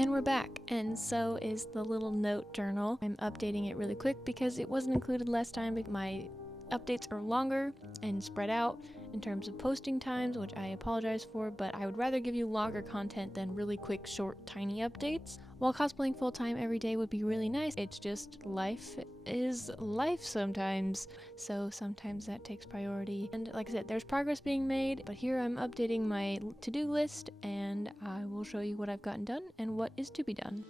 And we're back, and so is the little note journal. I'm updating it really quick because it wasn't included last time, but my updates are longer and spread out in terms of posting times, which I apologize for, but I would rather give you longer content than really quick, short, tiny updates. While cosplaying full-time every day would be really nice, it's just life is life sometimes, so sometimes that takes priority. And like I said, there's progress being made, but here I'm updating my to-do list, and I will show you what I've gotten done and what is to be done.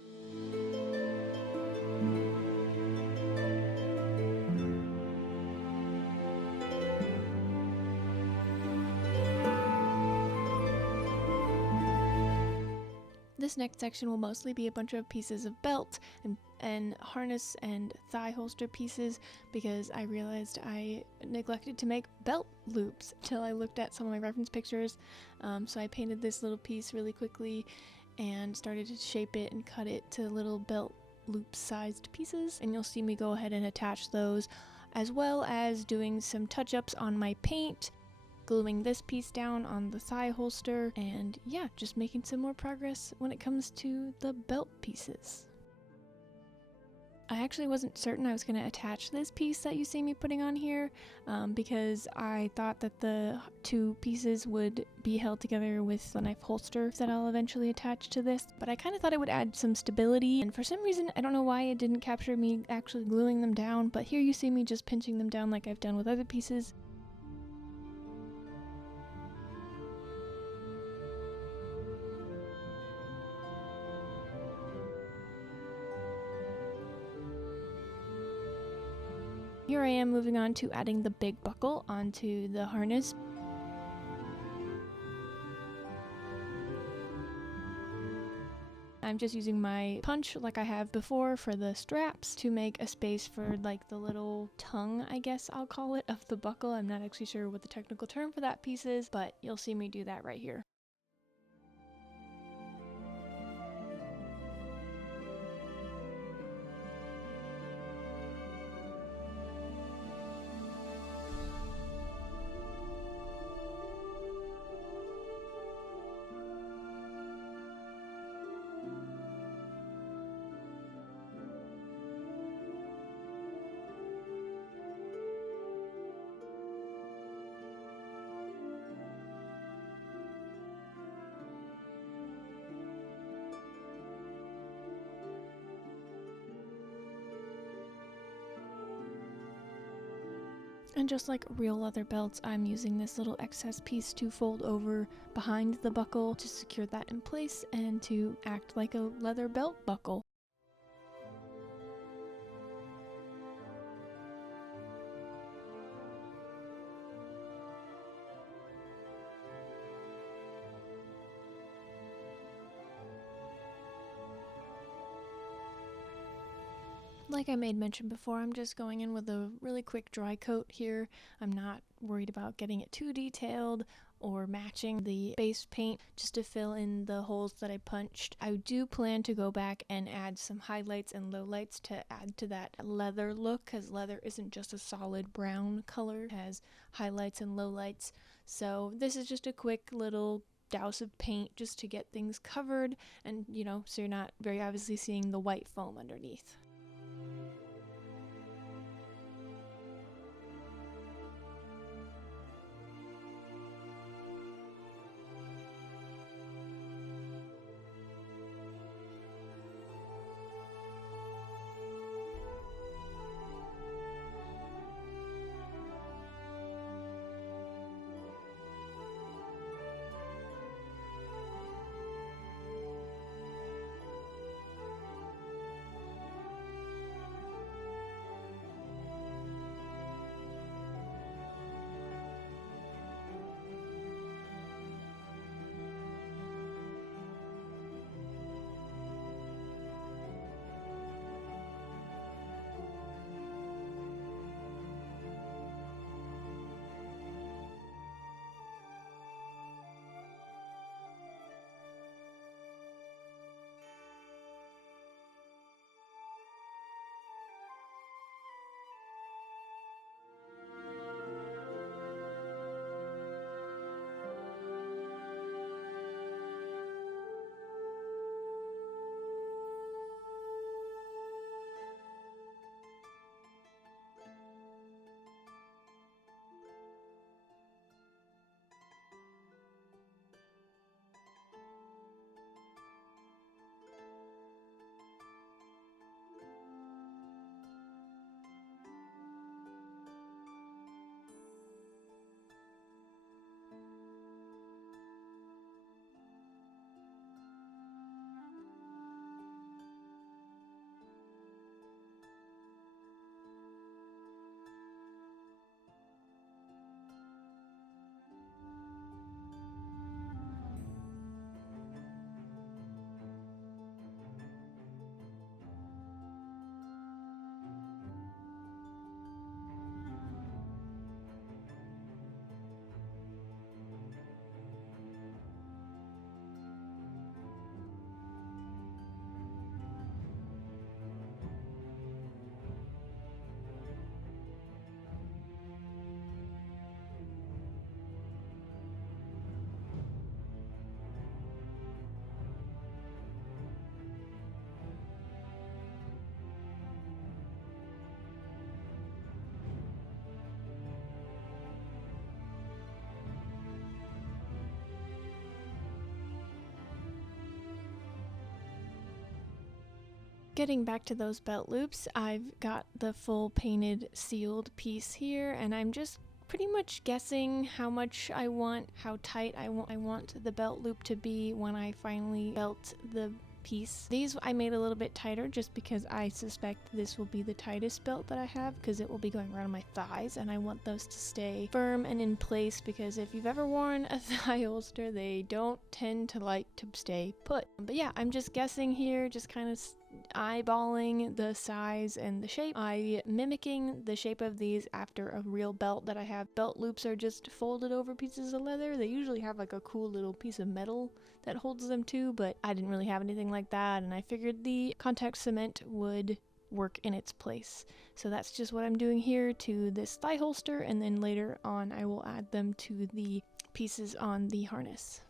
This next section will mostly be a bunch of pieces of belt and harness and thigh holster pieces, because I realized I neglected to make belt loops until I looked at some of my reference pictures. So I painted this little piece really quickly and started to shape it and cut it to little belt loop sized pieces, and you'll see me go ahead and attach those, as well as doing some touch-ups on my paint, gluing this piece down on the thigh holster, and yeah, just making some more progress when it comes to the belt pieces. I actually wasn't certain I was going to attach this piece that you see me putting on here, because I thought that the two pieces would be held together with the knife holster that I'll eventually attach to this, but I kind of thought it would add some stability, and for some reason, I don't know why it didn't capture me actually gluing them down, but here you see me just pinching them down like I've done with other pieces. Here I am moving on to adding the big buckle onto the harness. I'm just using my punch like I have before for the straps to make a space for like the little tongue, I guess I'll call it, of the buckle. I'm not actually sure what the technical term for that piece is, but you'll see me do that right here. And just like real leather belts, I'm using this little excess piece to fold over behind the buckle to secure that in place and to act like a leather belt buckle. Like I made mention before, I'm just going in with a really quick dry coat here. I'm not worried about getting it too detailed or matching the base paint, just to fill in the holes that I punched. I do plan to go back and add some highlights and lowlights to add to that leather look, because leather isn't just a solid brown color, it has highlights and lowlights. So this is just a quick little douse of paint just to get things covered, and you know, so you're not very obviously seeing the white foam underneath. Getting back to those belt loops, I've got the full painted sealed piece here, and I'm just pretty much guessing how much I want, how tight I want the belt loop to be when I finally belt the piece. These I made a little bit tighter just because I suspect this will be the tightest belt that I have, because it will be going around my thighs and I want those to stay firm and in place, because if you've ever worn a thigh holster, they don't tend to like to stay put. But yeah, I'm just guessing here, just kind of eyeballing the size and the shape. I mimicking the shape of these after a real belt that I have. Belt loops are just folded over pieces of leather. They usually have like a cool little piece of metal that holds them too, but I didn't really have anything like that, and I figured the contact cement would work in its place. So that's just what I'm doing here to this thigh holster, and then later on I will add them to the pieces on the harness.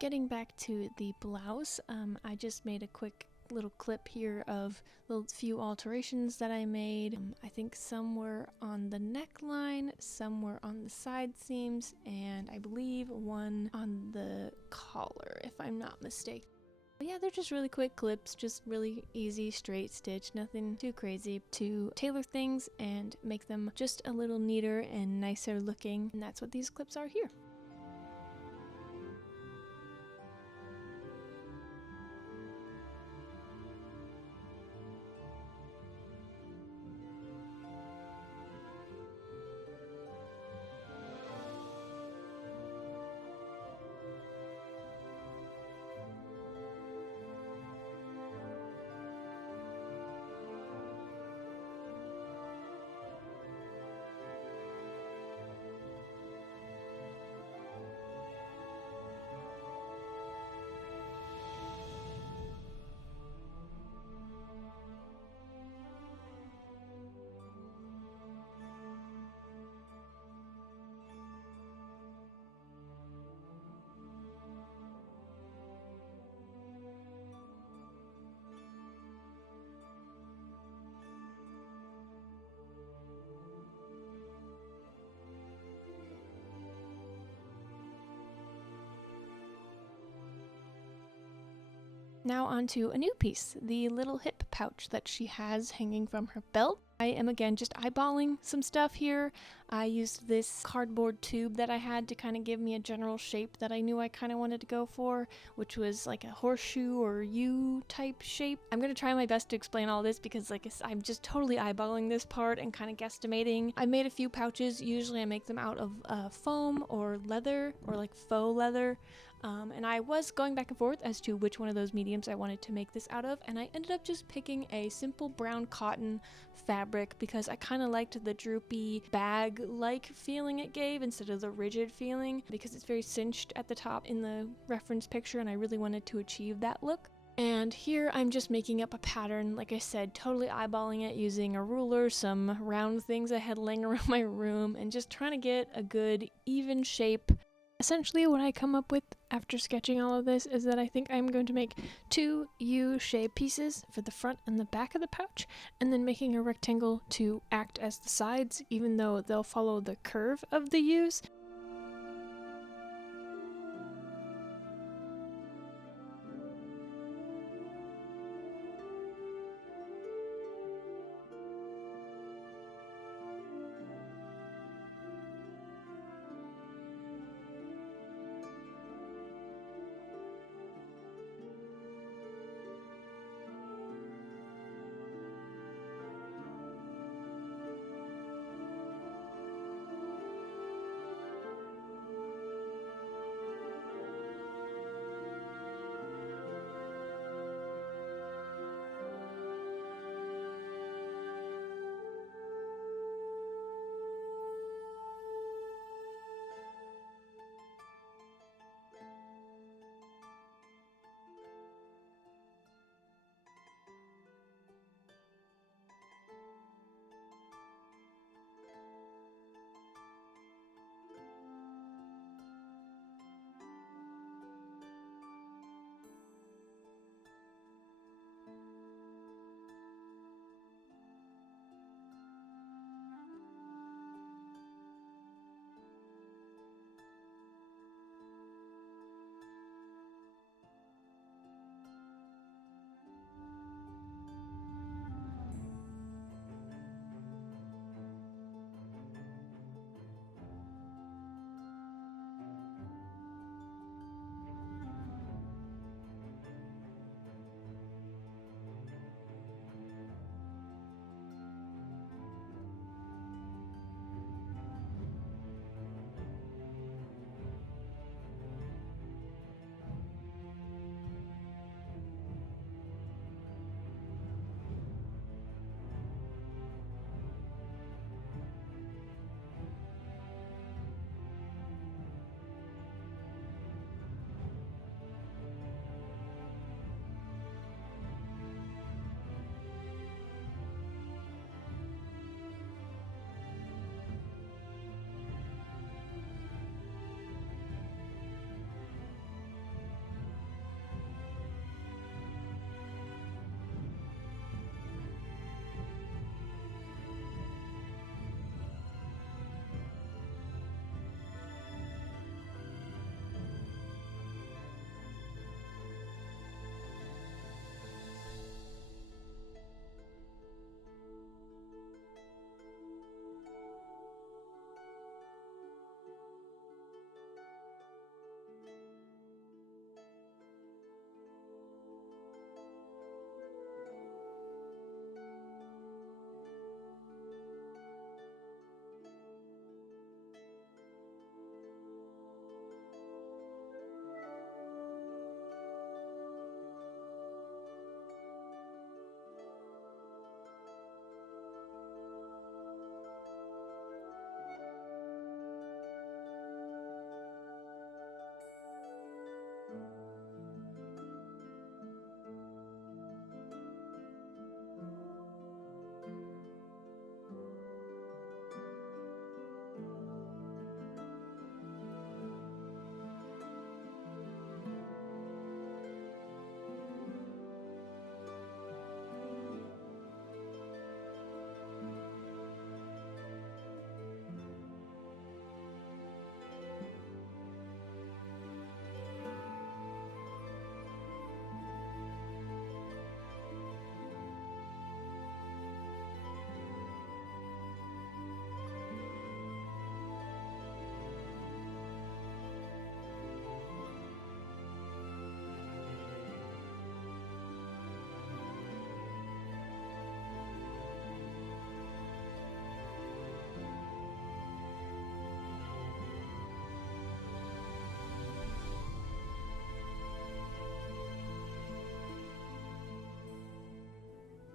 Getting back to the blouse, I just made a quick little clip here of the few alterations that I made. I think some were on the neckline, some were on the side seams, and I believe one on the collar, if I'm not mistaken. But yeah, they're just really quick clips, just really easy straight stitch, nothing too crazy, to tailor things and make them just a little neater and nicer looking, and that's what these clips are here. Now onto a new piece, the little hip pouch that she has hanging from her belt. I am again just eyeballing some stuff here. I used this cardboard tube that I had to kind of give me a general shape that I knew I kind of wanted to go for, which was like a horseshoe or U type shape. I'm going to try my best to explain all this because like I'm just totally eyeballing this part and kind of guesstimating. I made a few pouches. Usually I make them out of foam or leather or like faux leather. And I was going back and forth as to which one of those mediums I wanted to make this out of, and I ended up just picking a simple brown cotton fabric because I kind of liked the droopy bag-like feeling it gave instead of the rigid feeling, because it's very cinched at the top in the reference picture, and I really wanted to achieve that look. And here I'm just making up a pattern, like I said, totally eyeballing it using a ruler, some round things I had laying around my room, and just trying to get a good even shape. Essentially what I come up with after sketching all of this is that I think I'm going to make 2 U-shaped pieces for the front and the back of the pouch, and then making a rectangle to act as the sides, even though they'll follow the curve of the U's.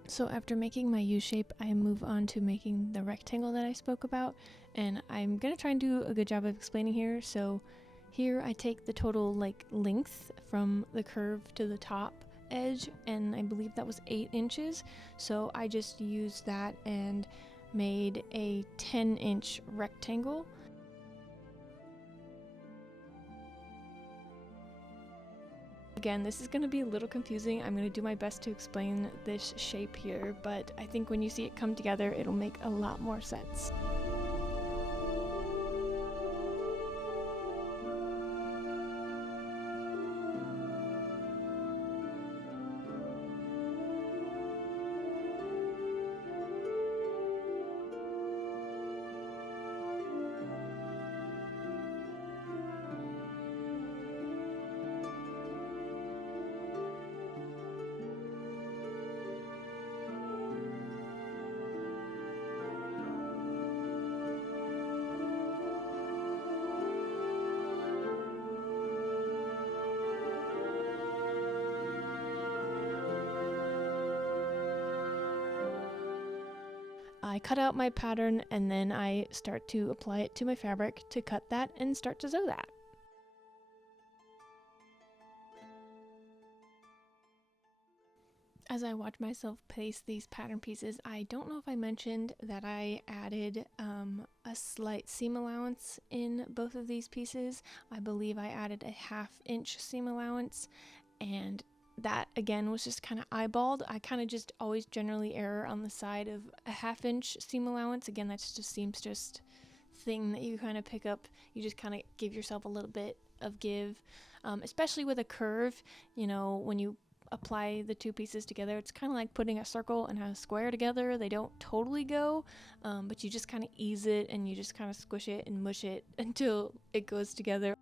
So after making my U shape, I move on to making the rectangle that I spoke about, and I'm gonna try and do a good job of explaining here. So here I take the total like length from the curve to the top edge, and I believe that was 8 inches. So I just used that and made a 10-inch rectangle. Again, this is going to be a little confusing. I'm going to do my best to explain this shape here, but I think when you see it come together, it'll make a lot more sense. I cut out my pattern and then I start to apply it to my fabric to cut that and start to sew that. As I watch myself place these pattern pieces, I don't know if I mentioned that I added a slight seam allowance in both of these pieces. I believe I added a 1/2 inch seam allowance, and that again was just kind of eyeballed. I kind of just always generally err on the side of a 1/2 inch seam allowance. Again, that's just seamstress thing that you kind of pick up. You just kind of give yourself a little bit of give, especially with a curve. You know, when you apply the two pieces together, it's kind of like putting a circle and a square together. They don't totally go, but you just kind of ease it and you just kind of squish it and mush it until it goes together.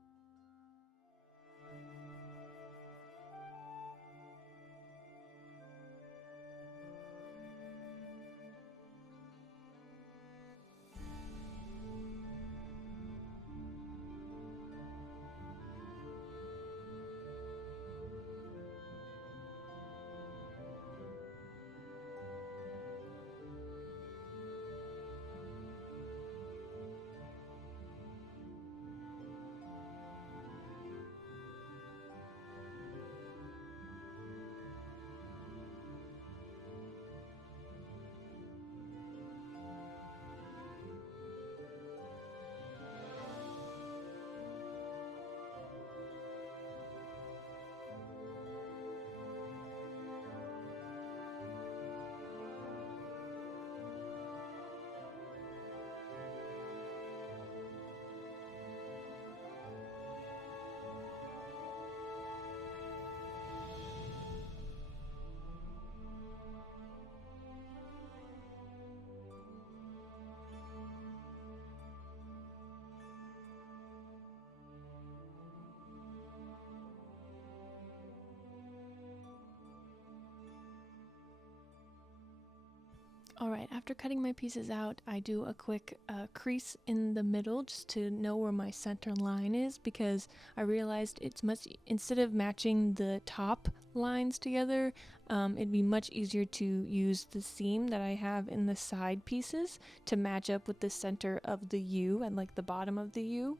Alright, after cutting my pieces out, I do a quick crease in the middle just to know where my center line is, because I realized it's much, instead of matching the top lines together, it'd be much easier to use the seam that I have in the side pieces to match up with the center of the U and like the bottom of the U.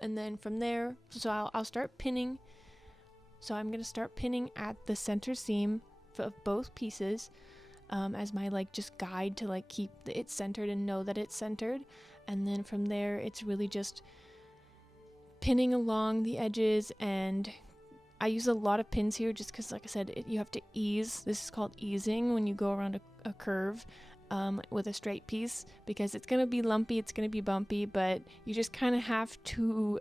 And then from there, so I'll start pinning. So I'm going to start pinning at the center seam of both pieces. As my like just guide to like keep it centered and know that it's centered. And then from there it's really just pinning along the edges, and I use a lot of pins here just because, like I said, you have to ease. This is called easing when you go around a curve with a straight piece, because it's gonna be lumpy, it's gonna be bumpy, but you just kind of have to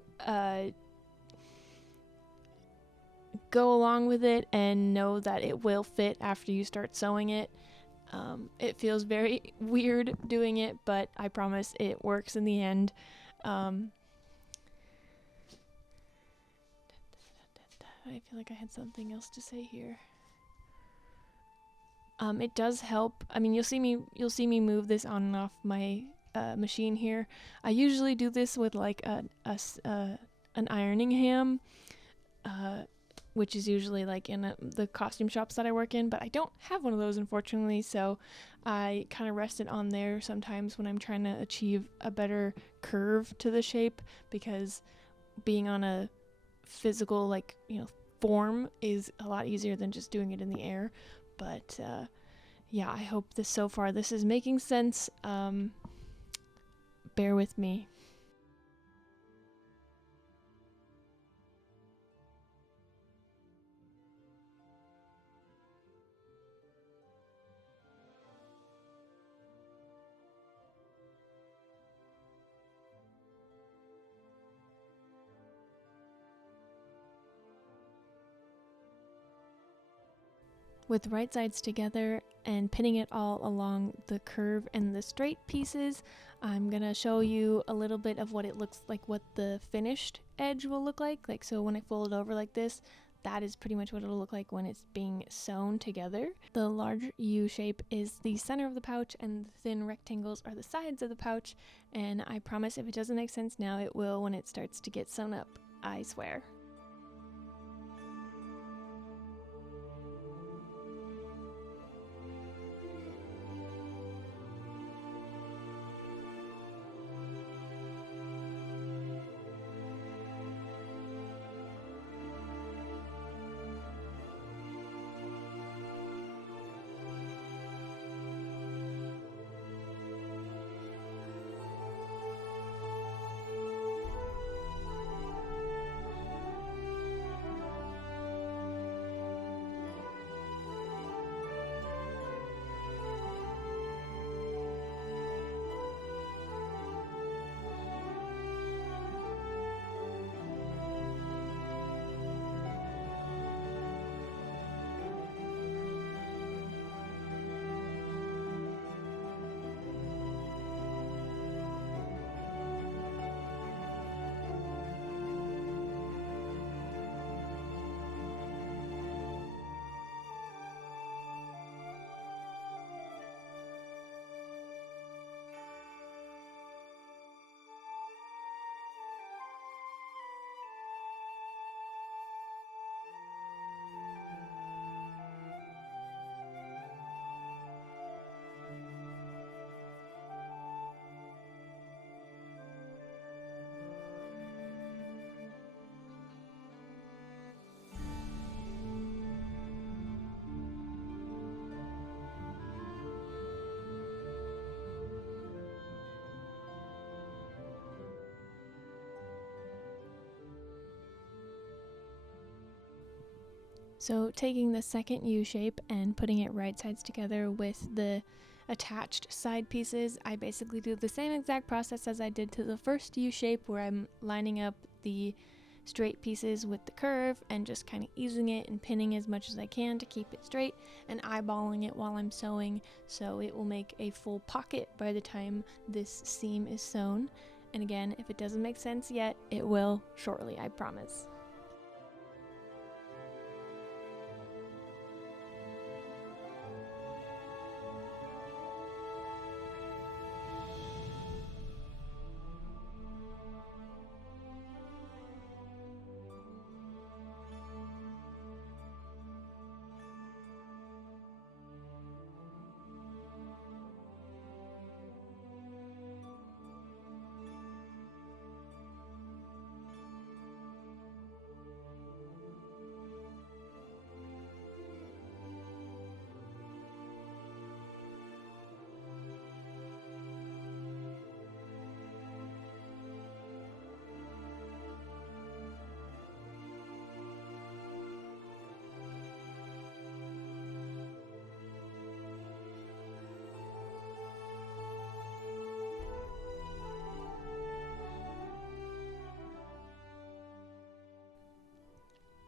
go along with it and know that it will fit after you start sewing it. It feels very weird doing it, but I promise it works in the end. I feel like I had something else to say here. It does help. I mean, you'll see me move this on and off my machine here. I usually do this with like an ironing ham. which is usually like in the costume shops that I work in, but I don't have one of those, unfortunately, so I kind of rest it on there sometimes when I'm trying to achieve a better curve to the shape, because being on a physical, like, form is a lot easier than just doing it in the air. But yeah, I hope so far this is making sense. Bear with me. With the right sides together and pinning it all along the curve and the straight pieces, I'm gonna show you a little bit of what it looks like, what the finished edge will look like. Like, so when I fold it over like this, that is pretty much what it'll look like when it's being sewn together. The large U shape is the center of the pouch, and the thin rectangles are the sides of the pouch, and I promise if it doesn't make sense now, it will when it starts to get sewn up, I swear. So taking the second U shape and putting it right sides together with the attached side pieces, I basically do the same exact process as I did to the first U shape, where I'm lining up the straight pieces with the curve and just kind of easing it and pinning as much as I can to keep it straight, and eyeballing it while I'm sewing so it will make a full pocket by the time this seam is sewn. And again, if it doesn't make sense yet, it will shortly, I promise.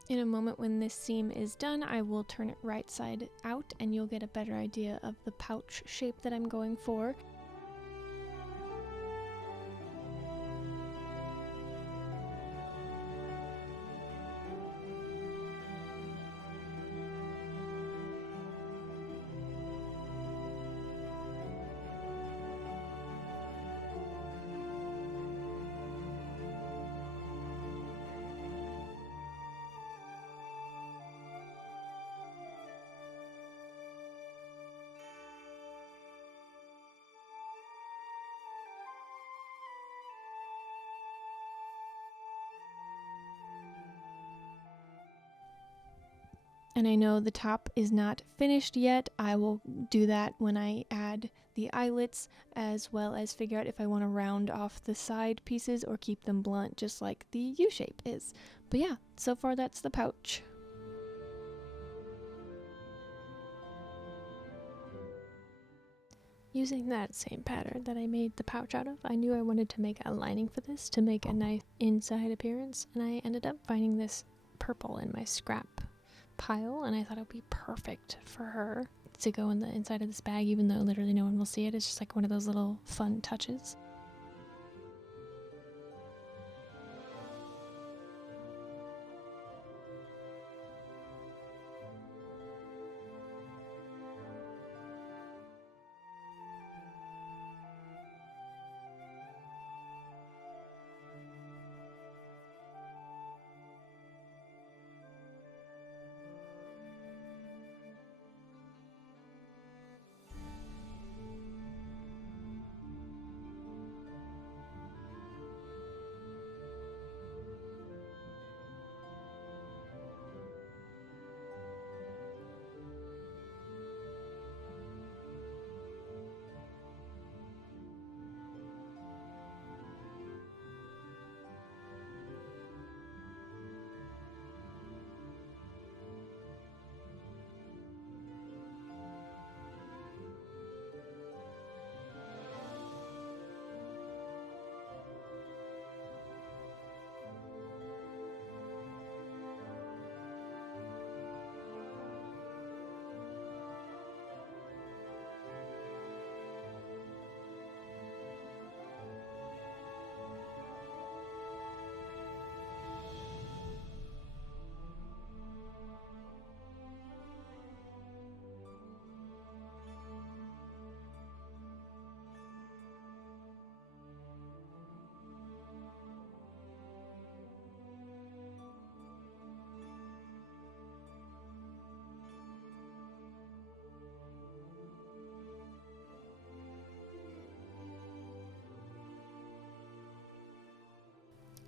In a moment when this seam is done, I will turn it right side out and you'll get a better idea of the pouch shape that I'm going for. And I know the top is not finished yet. I will do that when I add the eyelets, as well as figure out if I want to round off the side pieces or keep them blunt just like the U shape is. But yeah, so far that's the pouch. Using that same pattern that I made the pouch out of, I knew I wanted to make a lining for this to make a nice inside appearance, and I ended up finding this purple in my scrap pile, and I thought it would be perfect for her to go in the inside of this bag, even though literally no one will see it. It's just like one of those little fun touches.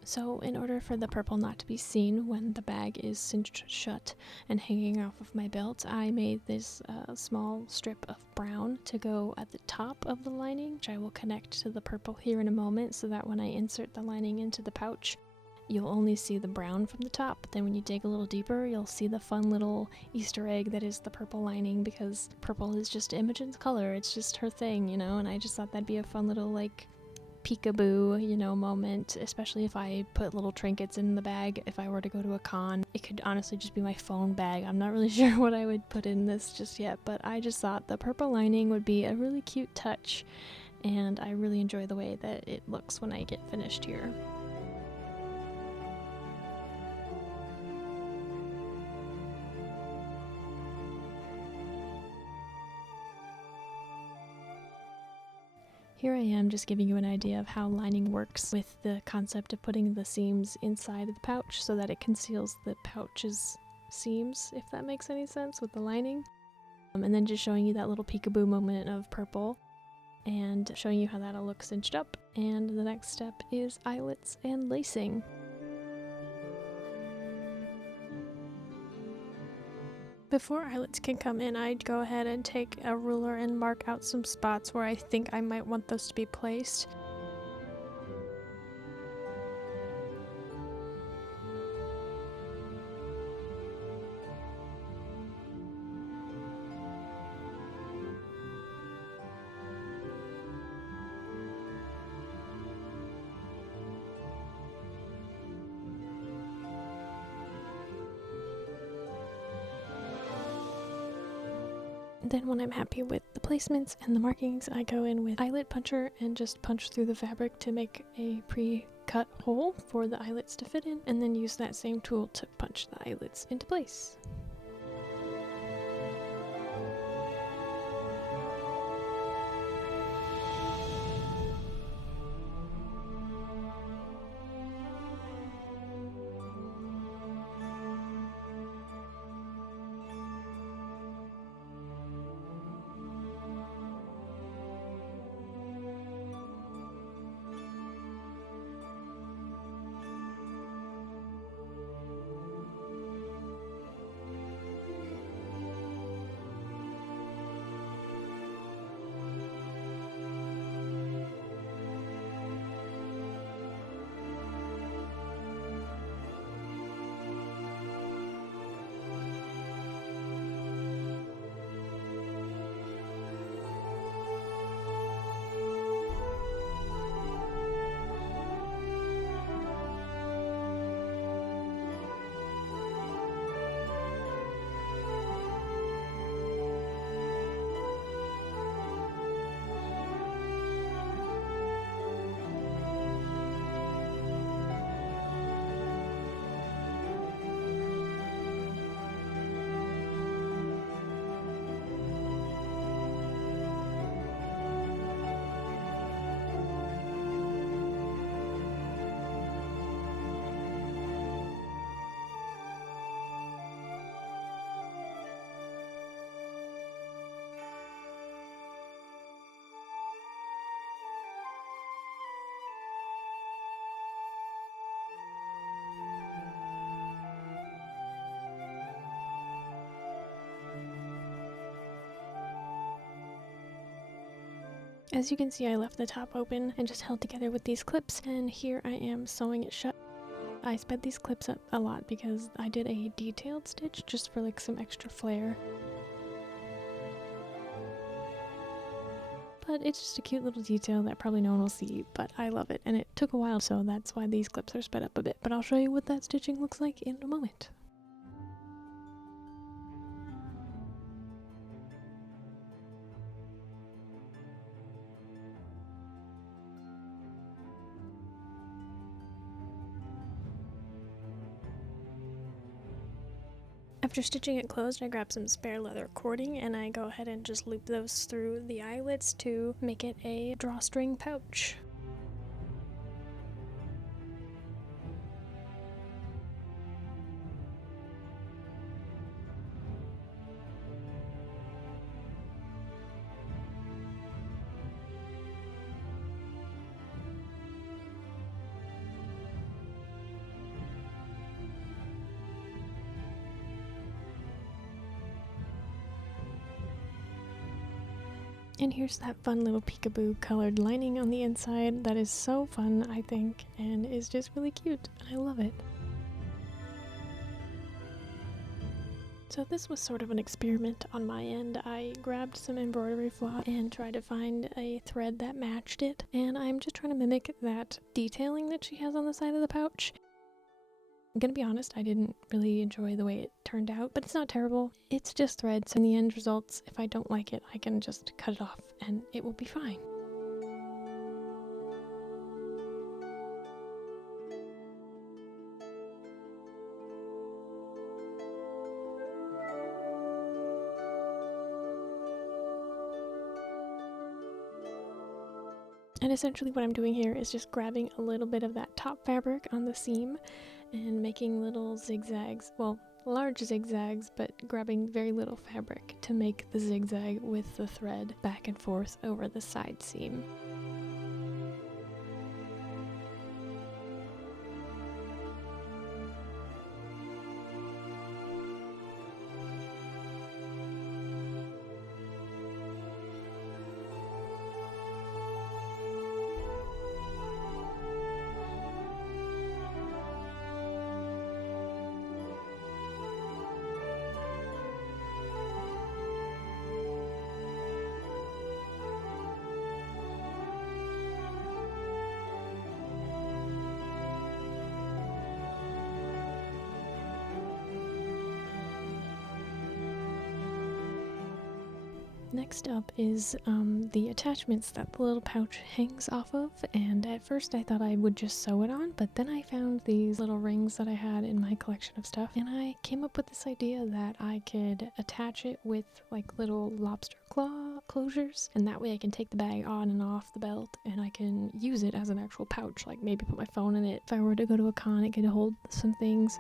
So in order for the purple not to be seen when the bag is cinched shut and hanging off of my belt, I made this small strip of brown to go at the top of the lining, which I will connect to the purple here in a moment, so that when I insert the lining into the pouch, you'll only see the brown from the top. But then when you dig a little deeper, you'll see the fun little Easter egg that is the purple lining, because purple is just Imogen's color. It's just her thing, you know, and I just thought that'd be a fun little, like, peekaboo, you know, moment, especially if I put little trinkets in the bag. If I were to go to a con, it could honestly just be my phone bag. I'm not really sure what I would put in this just yet, but I just thought the purple lining would be a really cute touch, and I really enjoy the way that it looks when I get finished here. Here I am just giving you an idea of how lining works with the concept of putting the seams inside of the pouch so that it conceals the pouch's seams, if that makes any sense, with the lining. And then just showing you that little peekaboo moment of purple and showing you how that'll look cinched up. And the next step is eyelets and lacing. Before eyelets can come in, I'd go ahead and take a ruler and mark out some spots where I think I might want those to be placed. Then when I'm happy with the placements and the markings, I go in with eyelet puncher and just punch through the fabric to make a pre-cut hole for the eyelets to fit in, and then use that same tool to punch the eyelets into place. As you can see, I left the top open and just held together with these clips, and here I am sewing it shut. I sped these clips up a lot because I did a detailed stitch just for like some extra flair. But it's just a cute little detail that probably no one will see, but I love it, and it took a while, so that's why these clips are sped up a bit. But I'll show you what that stitching looks like in a moment. After stitching it closed, I grab some spare leather cording and I go ahead and just loop those through the eyelets to make it a drawstring pouch. And here's that fun little peekaboo colored lining on the inside that is so fun, I think, and is just really cute, and I love it. So this was sort of an experiment on my end. I grabbed some embroidery floss and tried to find a thread that matched it, and I'm just trying to mimic that detailing that she has on the side of the pouch. I'm gonna be honest, I didn't really enjoy the way it turned out, but it's not terrible. It's just thread, so in the end results, if I don't like it, I can just cut it off and it will be fine. And essentially what I'm doing here is just grabbing a little bit of that top fabric on the seam and making little zigzags, well, large zigzags, but grabbing very little fabric to make the zigzag with the thread back and forth over the side seam. Next up is the attachments that the little pouch hangs off of, and at first I thought I would just sew it on, but then I found these little rings that I had in my collection of stuff, and I came up with this idea that I could attach it with like little lobster claw closures, and that way I can take the bag on and off the belt and I can use it as an actual pouch, like maybe put my phone in it. If I were to go to a con, it could hold some things.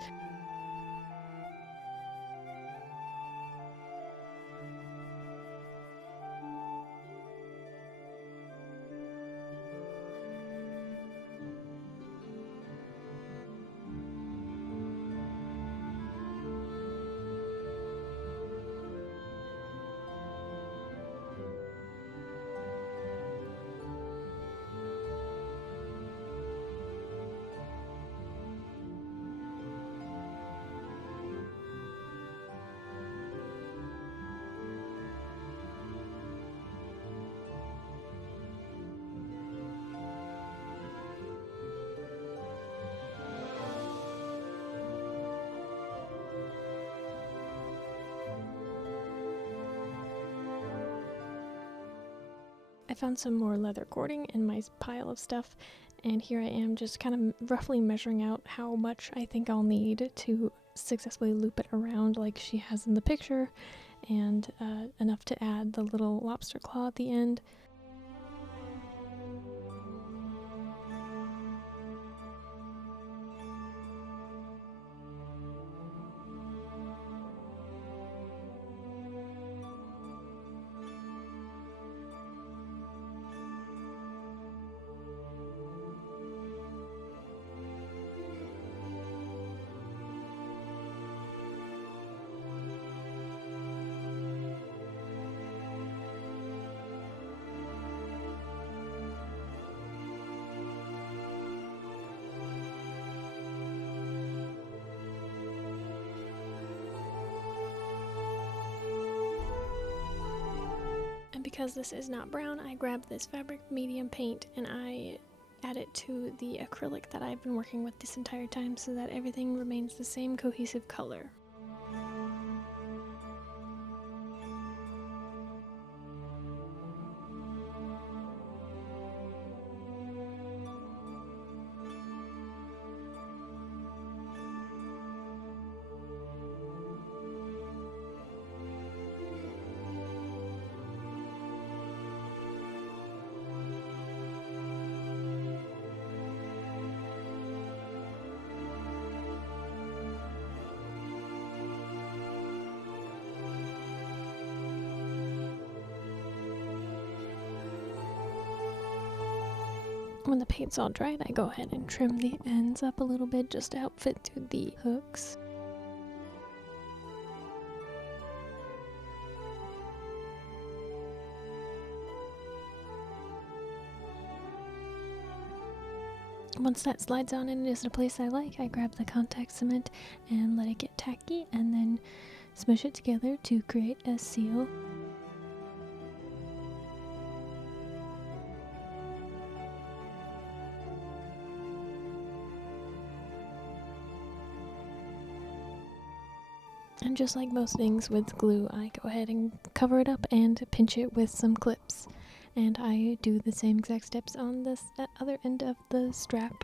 I found some more leather cording in my pile of stuff, and here I am just kind of roughly measuring out how much I think I'll need to successfully loop it around like she has in the picture, and enough to add the little lobster claw at the end. And because this is not brown, I grabbed this fabric medium paint and I add it to the acrylic that I've been working with this entire time so that everything remains the same cohesive color. When the paint's all dried, I go ahead and trim the ends up a little bit just to help fit through the hooks. Once that slides on and is in a place I like, I grab the contact cement and let it get tacky and then smush it together to create a seal. And just like most things with glue, I go ahead and cover it up and pinch it with some clips. And I do the same exact steps on this other end of the strap.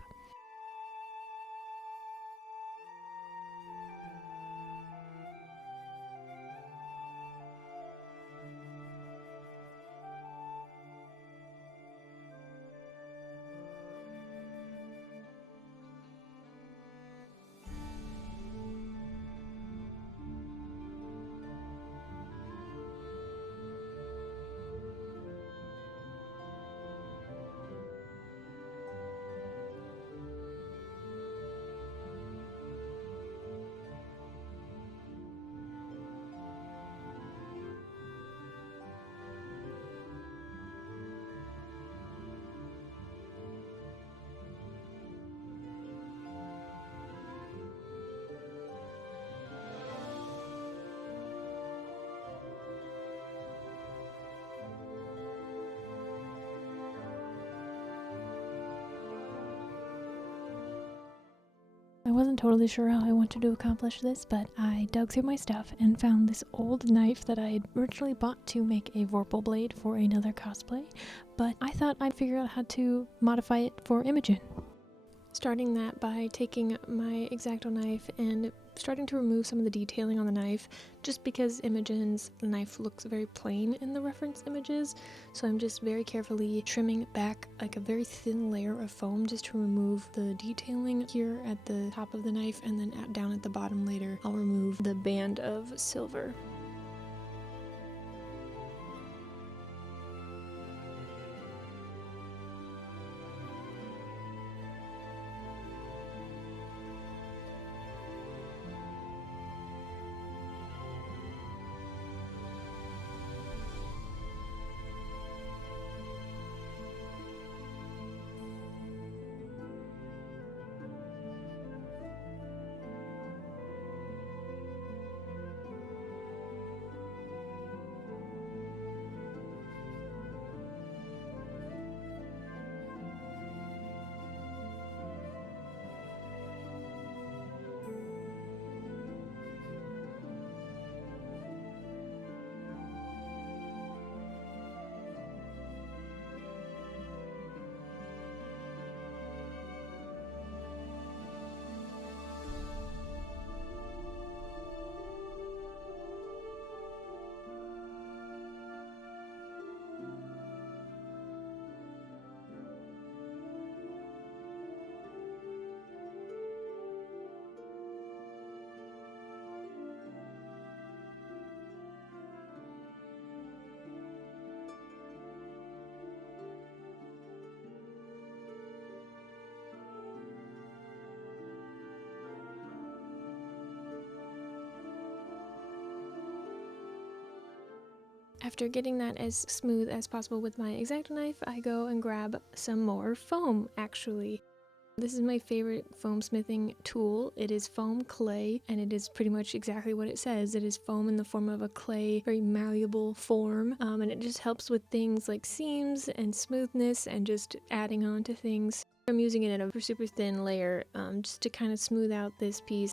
I wasn't totally sure how I wanted to accomplish this, but I dug through my stuff and found this old knife that I had originally bought to make a Vorpal blade for another cosplay, but I thought I'd figure out how to modify it for Imogen. Starting that by taking my X-Acto knife and starting to remove some of the detailing on the knife, just because Imogen's knife looks very plain in the reference images, so I'm just very carefully trimming back like a very thin layer of foam just to remove the detailing here at the top of the knife, and then down at the bottom later I'll remove the band of silver. After getting that as smooth as possible with my X-Acto knife, I go and grab some more foam, actually. This is my favorite foam smithing tool. It is foam clay, and it is pretty much exactly what it says. It is foam in the form of a clay, very malleable form, and it just helps with things like seams and smoothness and just adding on to things. I'm using it in a super thin layer just to kind of smooth out this piece.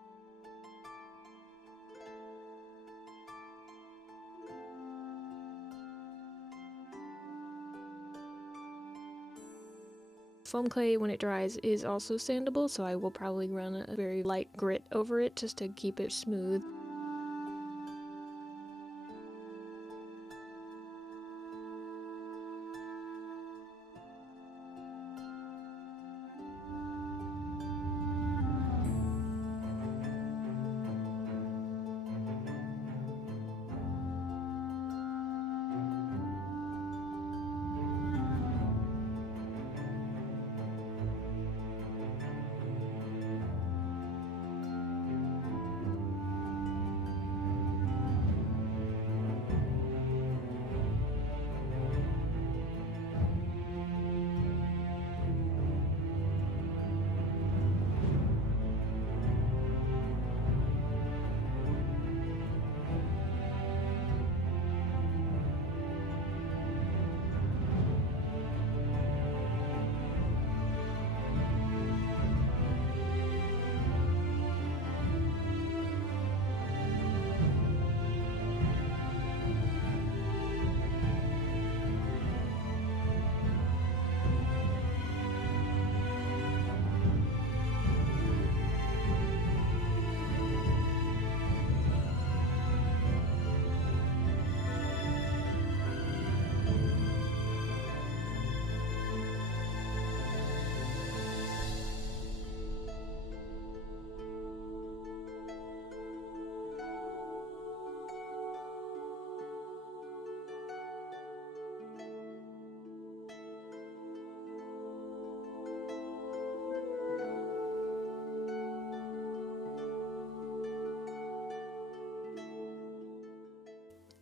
Foam clay, when it dries, is also sandable, so I will probably run a very light grit over it just to keep it smooth.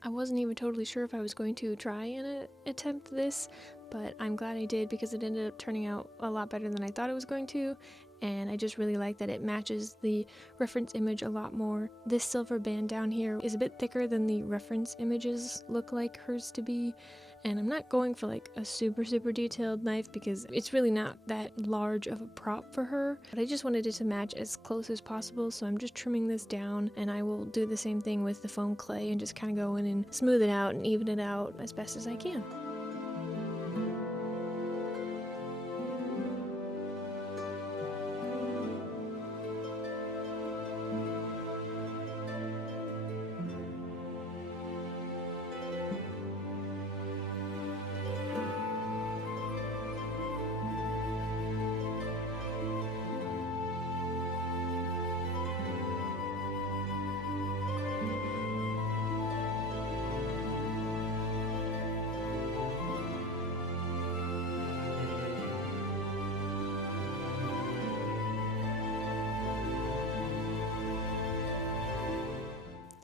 I wasn't even totally sure if I was going to try and attempt this, but I'm glad I did because it ended up turning out a lot better than I thought it was going to, and I just really like that it matches the reference image a lot more. This silver band down here is a bit thicker than the reference images look like hers to be, and I'm not going for like a super detailed knife because it's really not that large of a prop for her, but I just wanted it to match as close as possible, so I'm just trimming this down, and I will do the same thing with the foam clay and just kind of go in and smooth it out and even it out as best as I can.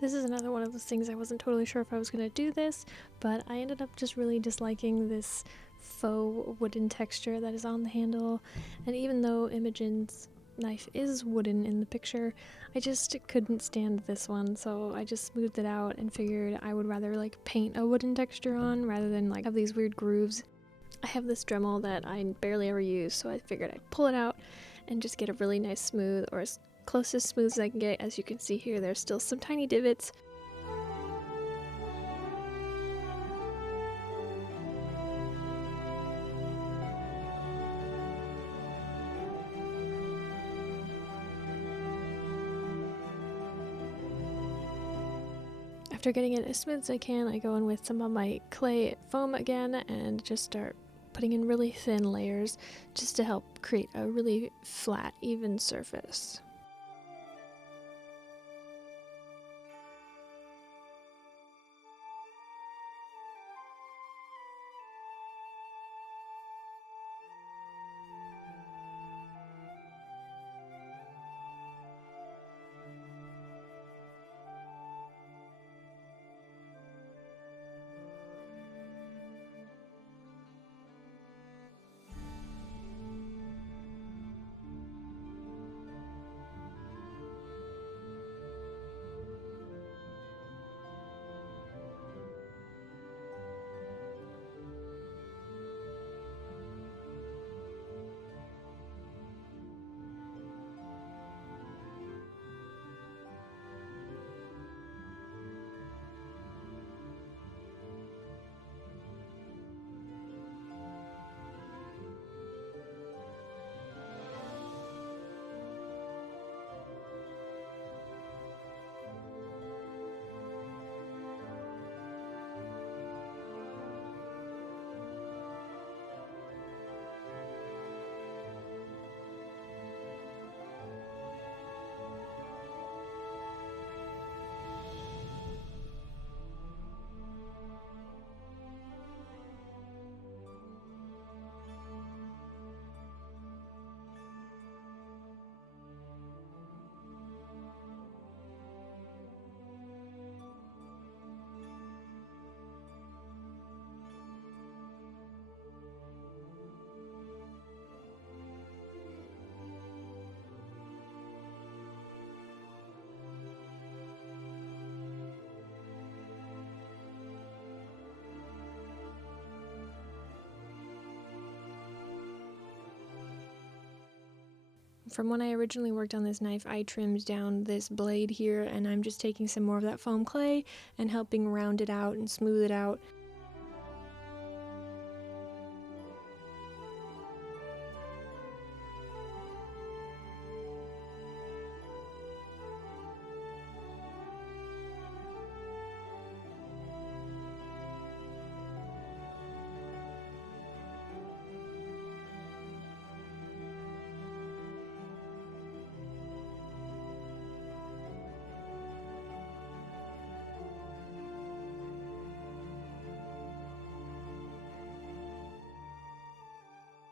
This is another one of those things I wasn't totally sure if I was going to do this, but I ended up just really disliking this faux wooden texture that is on the handle, and even though Imogen's knife is wooden in the picture, I just couldn't stand this one, so I just smoothed it out and figured I would rather like paint a wooden texture on rather than like have these weird grooves. I have this Dremel that I barely ever use, so I figured I'd pull it out and just get a really nice smooth, or as close as smooth as I can get. As you can see here, there's still some tiny divots. After getting it as smooth as I can, I go in with some of my clay foam again and just start putting in really thin layers just to help create a really flat, even surface. From when I originally worked on this knife, I trimmed down this blade here, and I'm just taking some more of that foam clay and helping round it out and smooth it out.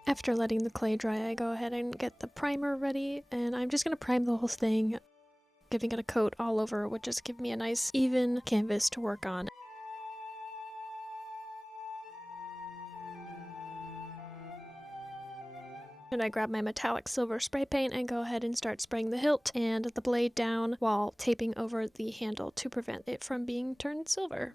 After letting the clay dry, I go ahead and get the primer ready, and I'm just going to prime the whole thing, giving it a coat all over, which just give me a nice even canvas to work on. And I grab my metallic silver spray paint and go ahead and start spraying the hilt and the blade down while taping over the handle to prevent it from being turned silver.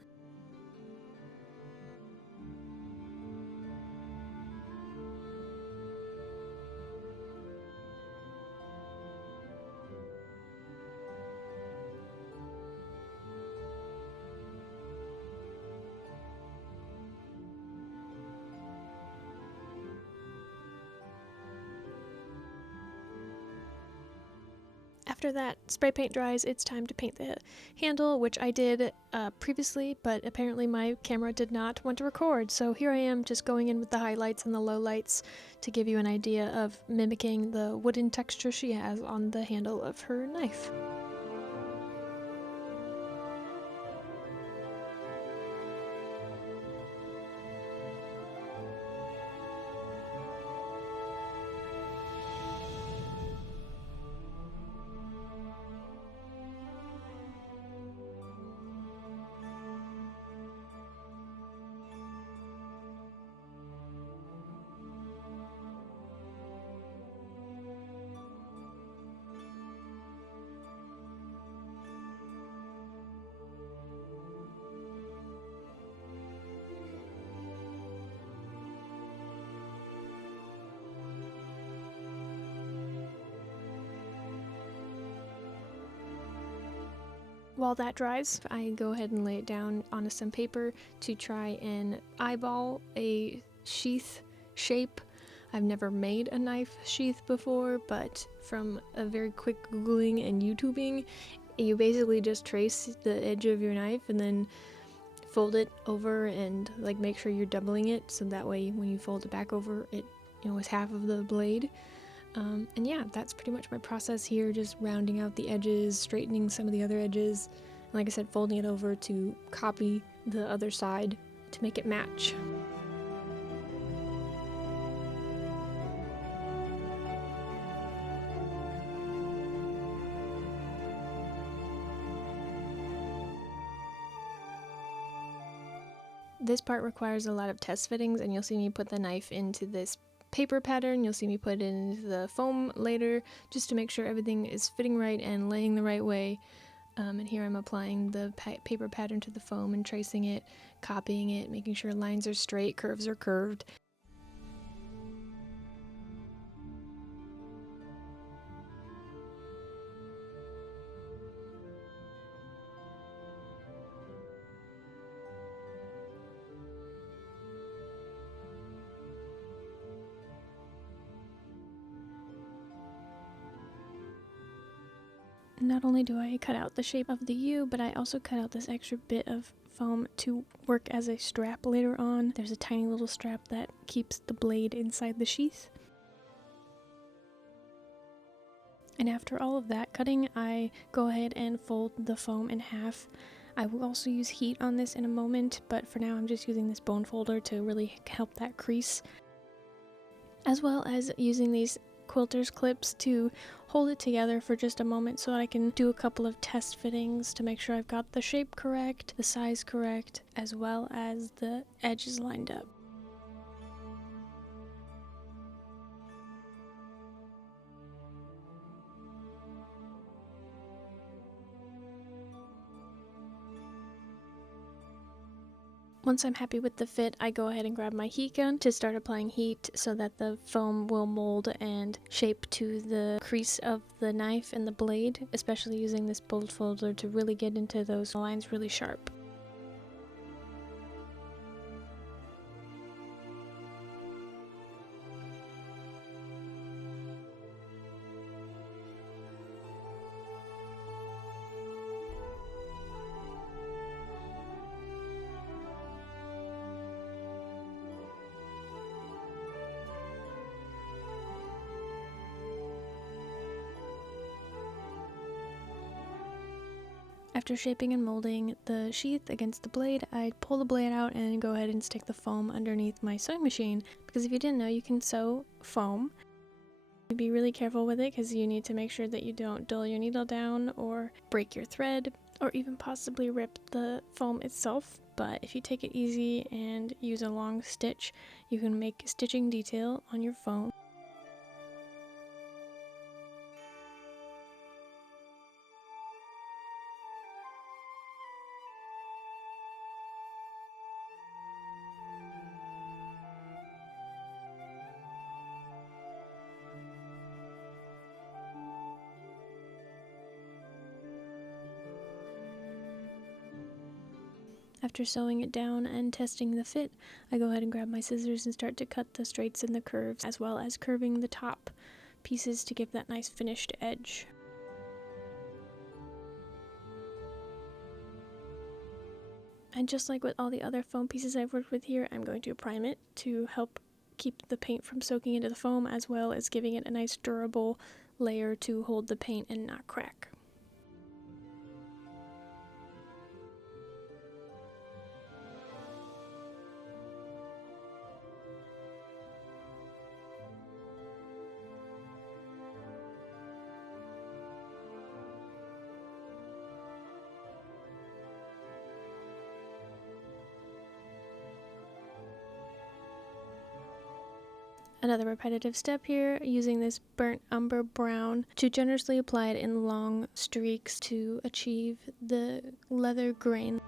After that spray paint dries, it's time to paint the handle, which I did previously, but apparently my camera did not want to record. So here I am just going in with the highlights and the lowlights to give you an idea of mimicking the wooden texture she has on the handle of her knife. While that dries, I go ahead and lay it down onto some paper to try and eyeball a sheath shape. I've never made a knife sheath before, but from a very quick Googling and YouTubing, you basically just trace the edge of your knife and then fold it over and like make sure you're doubling it, so that way when you fold it back over, it is half of the blade. And yeah, that's pretty much my process here, just rounding out the edges, straightening some of the other edges, and like I said, folding it over to copy the other side to make it match. This part requires a lot of test fittings, and you'll see me put the knife into this paper pattern. You'll see me put it into the foam later, just to make sure everything is fitting right and laying the right way. And here I'm applying the paper pattern to the foam and tracing it, copying it, making sure lines are straight, curves are curved. Not only do I cut out the shape of the U, but I also cut out this extra bit of foam to work as a strap later on. There's a tiny little strap that keeps the blade inside the sheath. And after all of that cutting, I go ahead and fold the foam in half. I will also use heat on this in a moment, but for now I'm just using this bone folder to really help that crease, as well as using these quilter's clips to hold it together for just a moment so I can do a couple of test fittings to make sure I've got the shape correct, the size correct, as well as the edges lined up. Once I'm happy with the fit, I go ahead and grab my heat gun to start applying heat so that the foam will mold and shape to the crease of the knife and the blade, especially using this bold folder to really get into those lines really sharp. After shaping and molding the sheath against the blade, I pull the blade out and go ahead and stick the foam underneath my sewing machine, because if you didn't know, you can sew foam. Be really careful with it because you need to make sure that you don't dull your needle down or break your thread or even possibly rip the foam itself. But if you take it easy and use a long stitch, you can make stitching detail on your foam. After sewing it down and testing the fit, I go ahead and grab my scissors and start to cut the straights and the curves, as well as curving the top pieces to give that nice finished edge. And just like with all the other foam pieces I've worked with here, I'm going to prime it to help keep the paint from soaking into the foam, as well as giving it a nice durable layer to hold the paint and not crack. Another repetitive step here, using this burnt umber brown to generously apply it in long streaks to achieve the leather grain.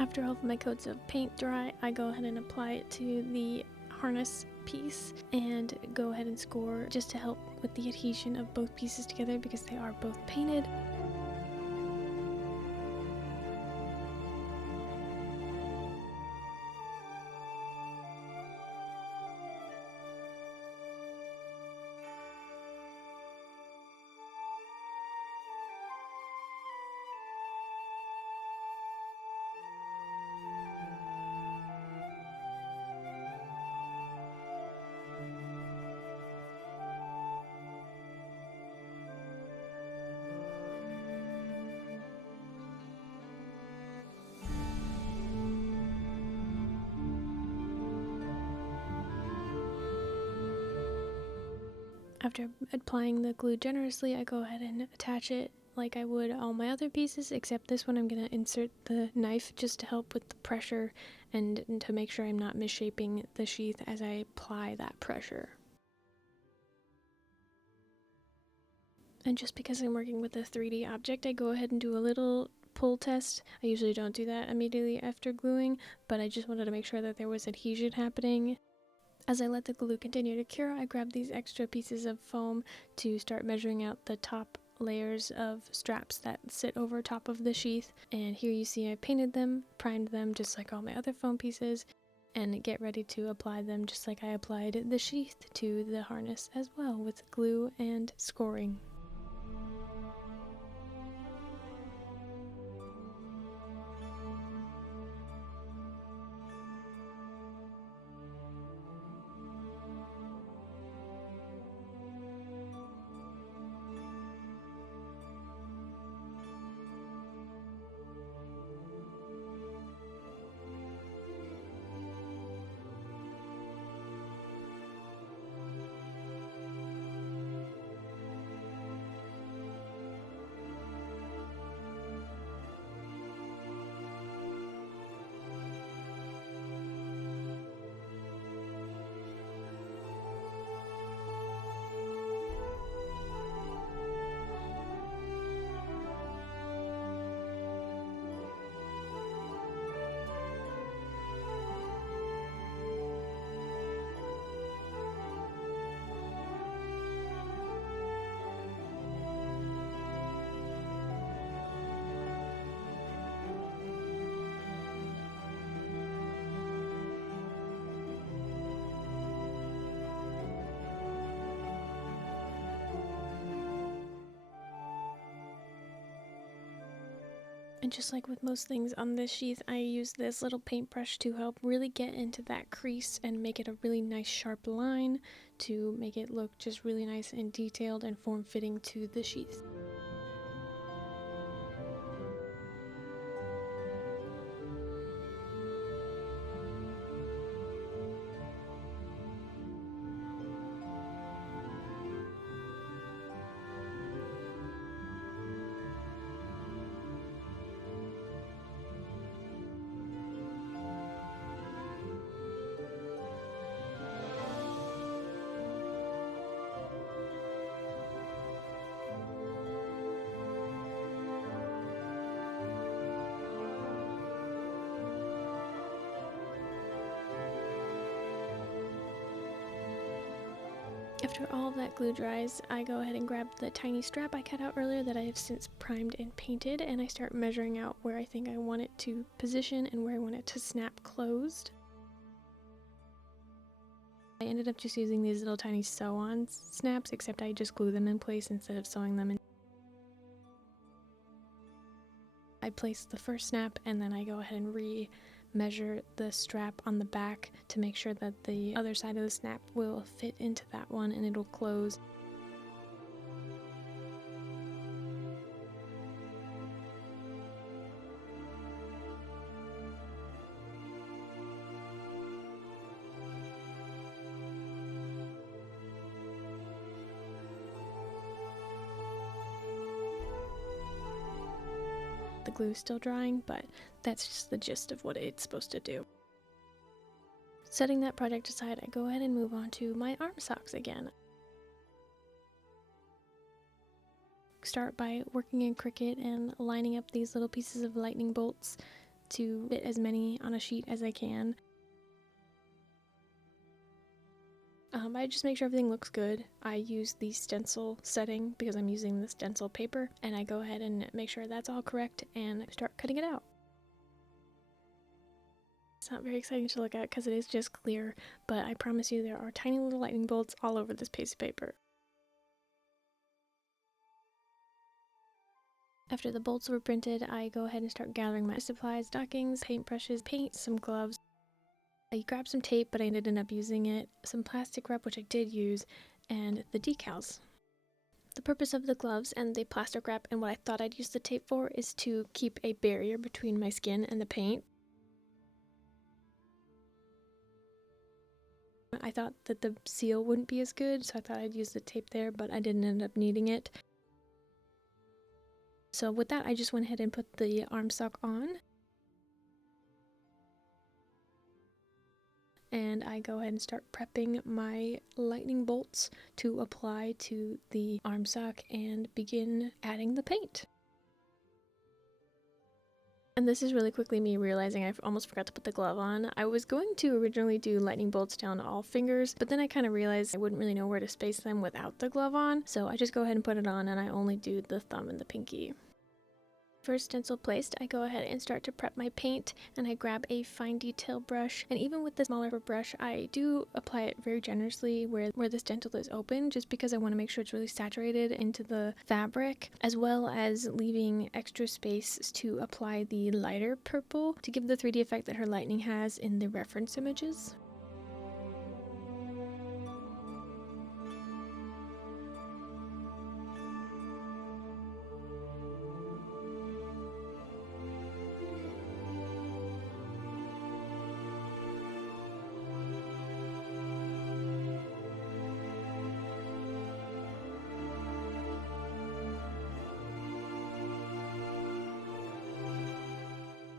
After all of my coats of paint dry, I go ahead and apply it to the harness piece and go ahead and score just to help with the adhesion of both pieces together because they are both painted. After applying the glue generously, I go ahead and attach it like I would all my other pieces, except this one I'm going to insert the knife just to help with the pressure and to make sure I'm not misshaping the sheath as I apply that pressure. And just because I'm working with a 3D object, I go ahead and do a little pull test. I usually don't do that immediately after gluing, but I just wanted to make sure that there was adhesion happening. As I let the glue continue to cure, I grab these extra pieces of foam to start measuring out the top layers of straps that sit over top of the sheath. And here you see I painted them, primed them just like all my other foam pieces. and get ready to apply them just like I applied the sheath to the harness as well, with glue and scoring. And just like with most things on this sheath, I use this little paintbrush to help really get into that crease and make it a really nice sharp line to make it look just really nice and detailed and form-fitting to the sheath. After all of that glue dries, I go ahead and grab the tiny strap I cut out earlier that I have since primed and painted, and I start measuring out where I think I want it to position and where I want it to snap closed. I ended up just using these little tiny sew-on snaps, except I just glue them in place instead of sewing them in. I place the first snap and then I go ahead and measure the strap on the back to make sure that the other side of the snap will fit into that one and it'll close. The glue is still drying, but that's just the gist of what it's supposed to do. Setting that project aside, I go ahead and move on to my arm socks again. Start by working in Cricut and lining up these little pieces of lightning bolts to fit as many on a sheet as I can. I just make sure everything looks good. I use the stencil setting because I'm using the stencil paper, and I go ahead and make sure that's all correct and start cutting it out. It's not very exciting to look at because it is just clear, but I promise you there are tiny little lightning bolts all over this piece of paper. After the bolts were printed, I go ahead and start gathering my supplies, stockings, paintbrushes, paint, some gloves. I grabbed some tape, but I ended up using it, some plastic wrap, which I did use, and the decals. The purpose of the gloves and the plastic wrap and what I thought I'd use the tape for is to keep a barrier between my skin and the paint. I thought that the seal wouldn't be as good, so I thought I'd use the tape there, but I didn't end up needing it. So with that, I just went ahead and put the arm sock on. And I go ahead and start prepping my lightning bolts to apply to the arm sock and begin adding the paint. And this is really quickly me realizing I almost forgot to put the glove on. I was going to originally do lightning bolts down all fingers, but then I kind of realized I wouldn't really know where to space them without the glove on, so I just go ahead and put it on and I only do the thumb and the pinky. First stencil placed, I go ahead and start to prep my paint, and I grab a fine detail brush, and even with the smaller brush, I do apply it very generously where the stencil is open, just because I want to make sure it's really saturated into the fabric, as well as leaving extra space to apply the lighter purple to give the 3D effect that her lightning has in the reference images.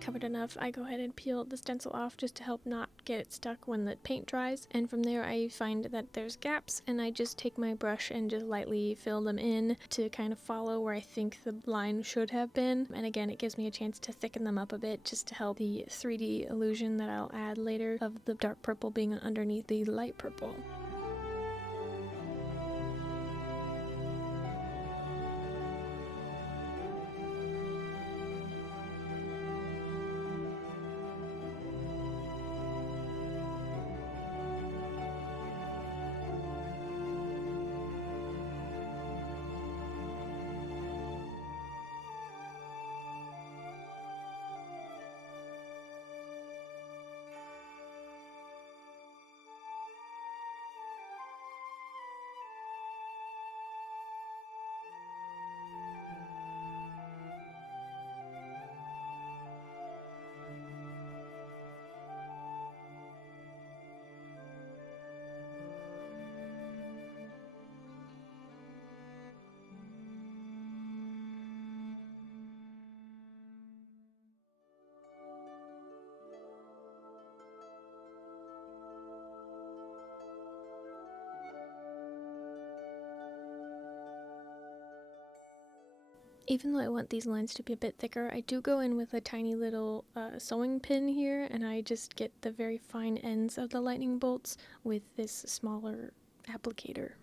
Covered enough, I go ahead and peel the stencil off just to help not get it stuck when the paint dries, and from there I find that there's gaps, and I just take my brush and just lightly fill them in to kind of follow where I think the line should have been. And again, it gives me a chance to thicken them up a bit just to help the 3D illusion that I'll add later of the dark purple being underneath the light purple. Even though I want these lines to be a bit thicker, I do go in with a tiny little sewing pin here, and I just get the very fine ends of the lightning bolts with this smaller applicator.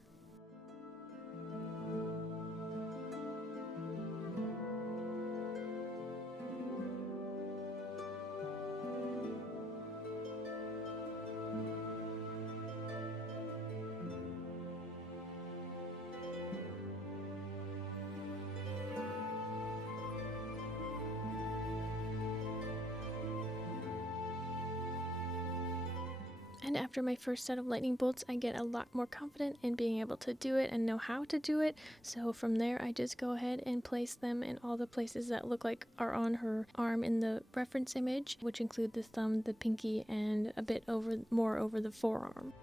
And after my first set of lightning bolts, I get a lot more confident in being able to do it and know how to do it. So from there, I just go ahead and place them in all the places that look like are on her arm in the reference image, which include the thumb, the pinky, and a bit more over the forearm.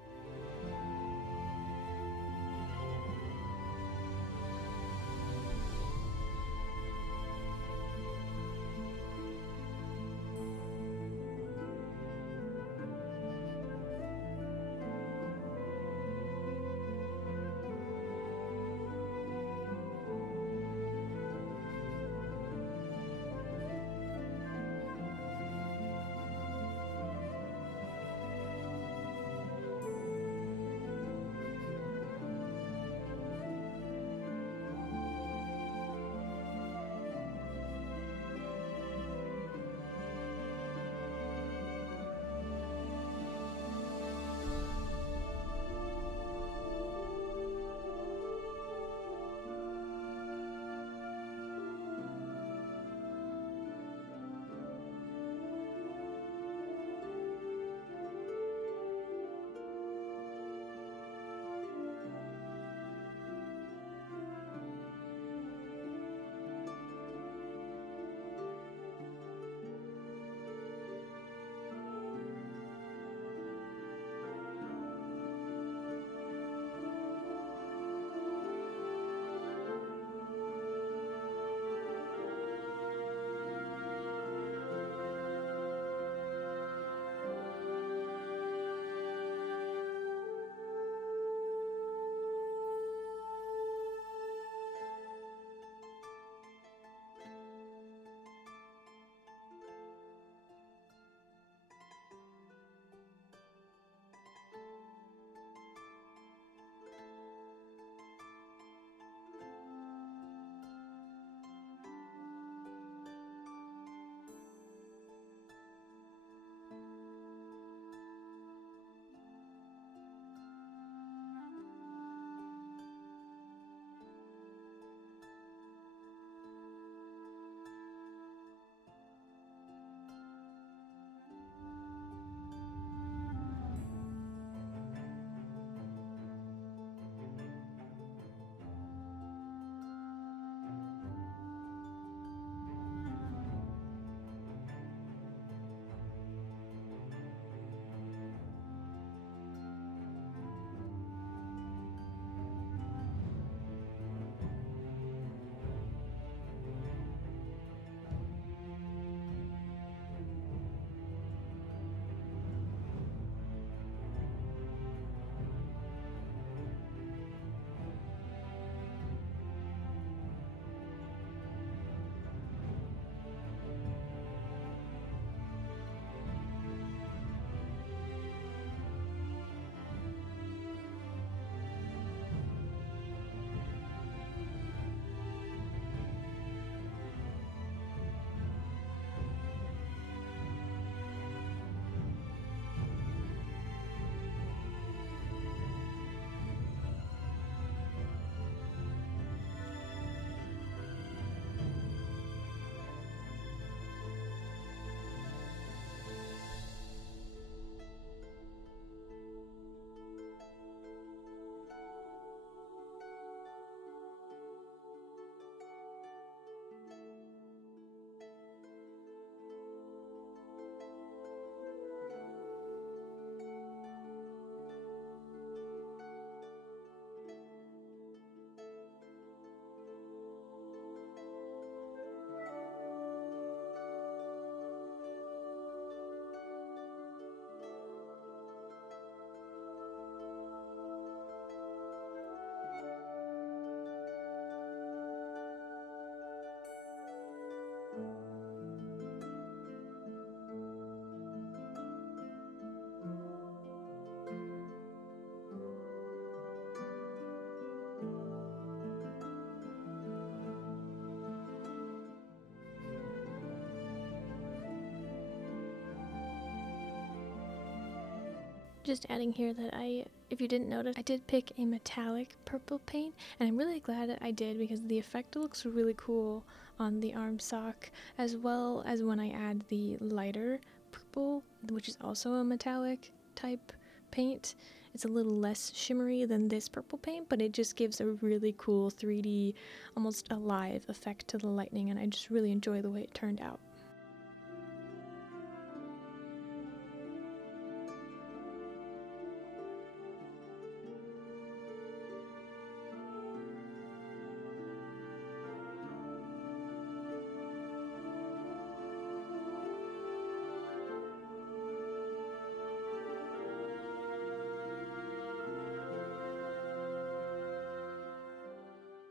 Just adding here that if you didn't notice, I did pick a metallic purple paint, and I'm really glad that I did because the effect looks really cool on the arm sock, as well as when I add the lighter purple, which is also a metallic type paint. It's a little less shimmery than this purple paint, but it just gives a really cool 3D, almost alive effect to the lightning, and I just really enjoy the way it turned out.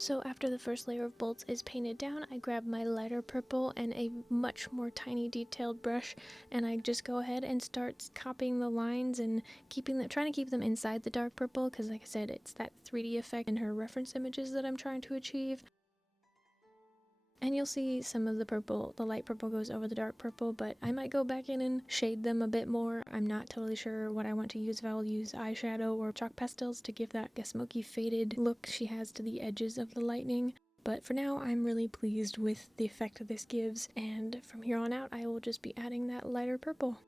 So after the first layer of bolts is painted down, I grab my lighter purple and a much more tiny detailed brush, and I just go ahead and start copying the lines and trying to keep them inside the dark purple, because like I said, it's that 3D effect in her reference images that I'm trying to achieve. And you'll see some of the light purple goes over the dark purple, but I might go back in and shade them a bit more. I'm not totally sure what I want to use, if I'll use eyeshadow or chalk pastels to give that smoky faded look she has to the edges of the lightning. But for now, I'm really pleased with the effect that this gives, and from here on out, I will just be adding that lighter purple.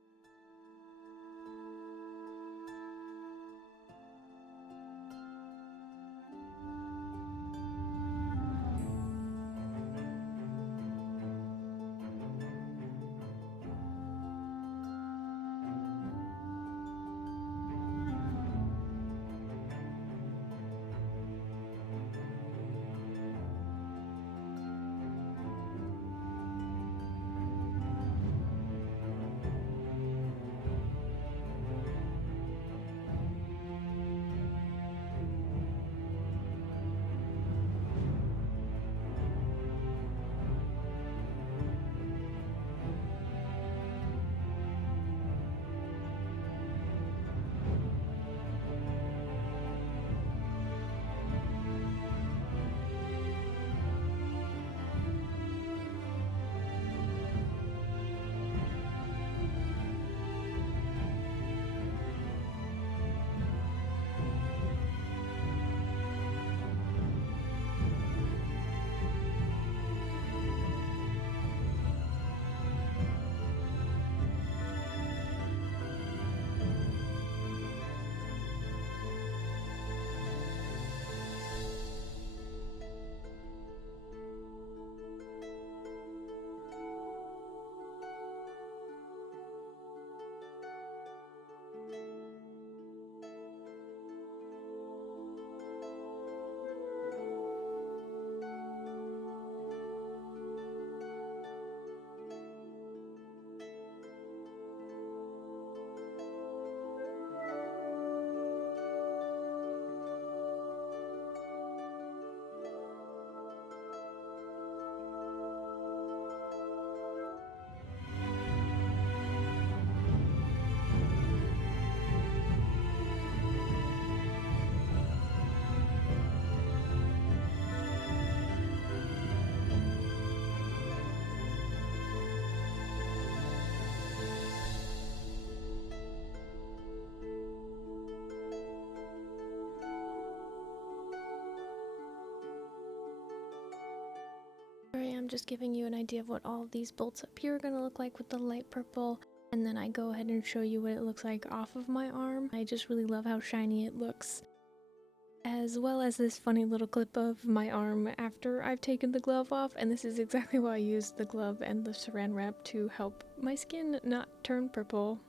I'm just giving you an idea of what all of these bolts up here are going to look like with the light purple, and then I go ahead and show you what it looks like off of my arm. I just really love how shiny it looks, as well as this funny little clip of my arm after I've taken the glove off, and this is exactly why I used the glove and the saran wrap, to help my skin not turn purple.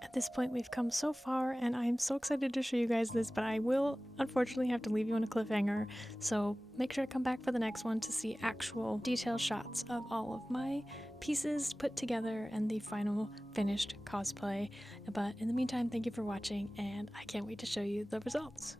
At this point, we've come so far, and I'm so excited to show you guys this, but I will unfortunately have to leave you on a cliffhanger, so make sure to come back for the next one to see actual detailed shots of all of my pieces put together and the final finished cosplay. But in the meantime, thank you for watching, and I can't wait to show you the results.